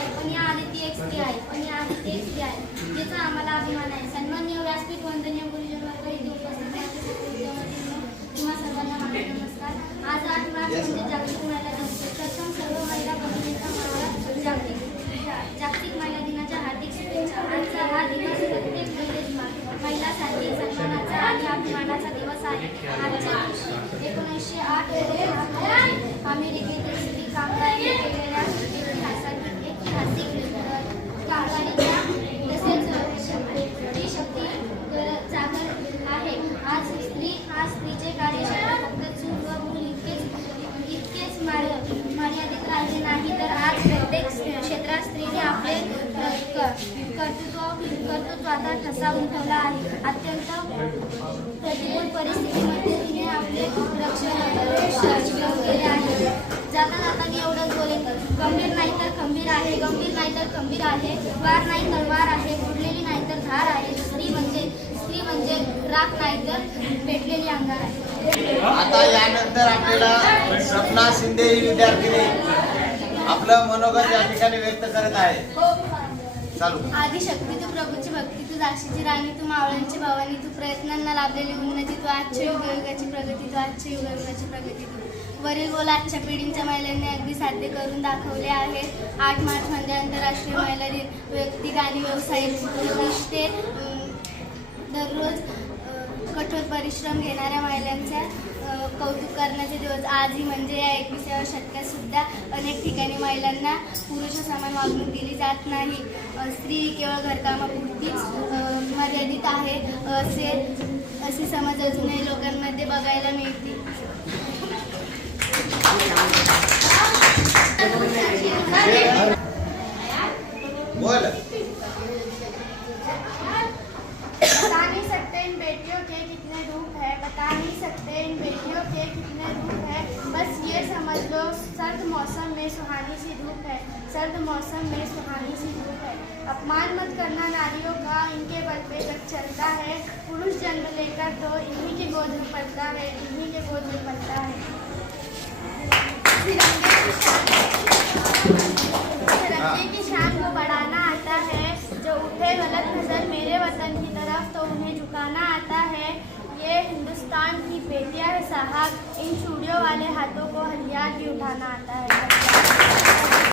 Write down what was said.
आहे पण या आदिती एक स्त्री आहे पण या आदिती एक स्त्री आहे. जिचा आम्हाला अभिमान आहे. सन्माननीय व्यासपीठ वंदनीय गुरुजन वर्ग इथे उपस्थित तुम्हा सर्वांना माझा नमस्कार. आज आठ मार्च म्हणजे जागतिक महिला दिवस. प्रथम सर्व महिला भगिनींचा मला जागतिक. जागतिक महिला दिनाच्या हार्दिक शुभेच्छा. आजचा हा दिवस प्रत्येक महिलेचा महिलासाठी सन्मानाचा आणि अभिमानाचा दिवस आहे. आजच्या एकोणीसशे आठ आता ठसा उमटवला आहे. अत्यंत प्रतिकूल परिस्थितीमध्ये तिने आपले रक्षण केले आहे. जाता जाता मी एवढंच बोलेन. गंभीर नाही तर खंबीर आहे गंभीर नाही तर खंबीर आहे वार नाही तर वार आहे फुटलेली नाही तर धार आहे. स्त्री म्हणजे स्त्री म्हणजे राख नाही तर पेटलेली अंगार आहे. आता यानंतर आपल्याला सपना शिंदे ही विद्यार्थिनी आपलं मनोगत या ठिकाणी व्यक्त करत आहे. आधी शक्ती तू प्रभूची भक्ती तू दाशीची राणी तू मावळ्यांची भावानी तू प्रयत्नांना लाभलेली उन्नती तू आजच्या युगयुगाची प्रगती तू आजच्या युगयुगाची प्रगती तू. वरील बोल आजच्या पिढींच्या महिलांनी अगदी साध्य करून दाखवले आहे आठ मार्च म्हणजे आंतरराष्ट्रीय महिला दिन. वैयक्तिक आणि व्यावसायिक दररोज कठोर परिश्रम घेणाऱ्या महिलांच्या कौतुक करण्याचे दिवस आजही म्हणजे या एकविसाव्या शतकात सुद्धा अनेक ठिकाणी महिलांना पुरुष समान वागणूक दिली जात नाही. स्त्री केवळ घरकामापुरतीच मर्यादित आहे. असे असे समज अजूनही लोकांमध्ये बघायला मिळते. सुहानी सी धूप है। सर्द मौसम में सुहानी सी धूप है। अपमान मत करना नारियों का, इनके बल पे जग चलता है। पुरुष जन्म लेकर तो इन्हीं के गोद में पलता है, इन्हीं के गोद में पलता है। तिरंगे की शान को बढ़ाना आता है, जो उठे गलत नज़र मेरे वतन की तरफ़ तो उन्हें झुकाना आता है। ये हिंदुस्तान की बेटियाँ है साहब, इन चूड़ियों वाले हाथों को हथियार भी उठाना आता है।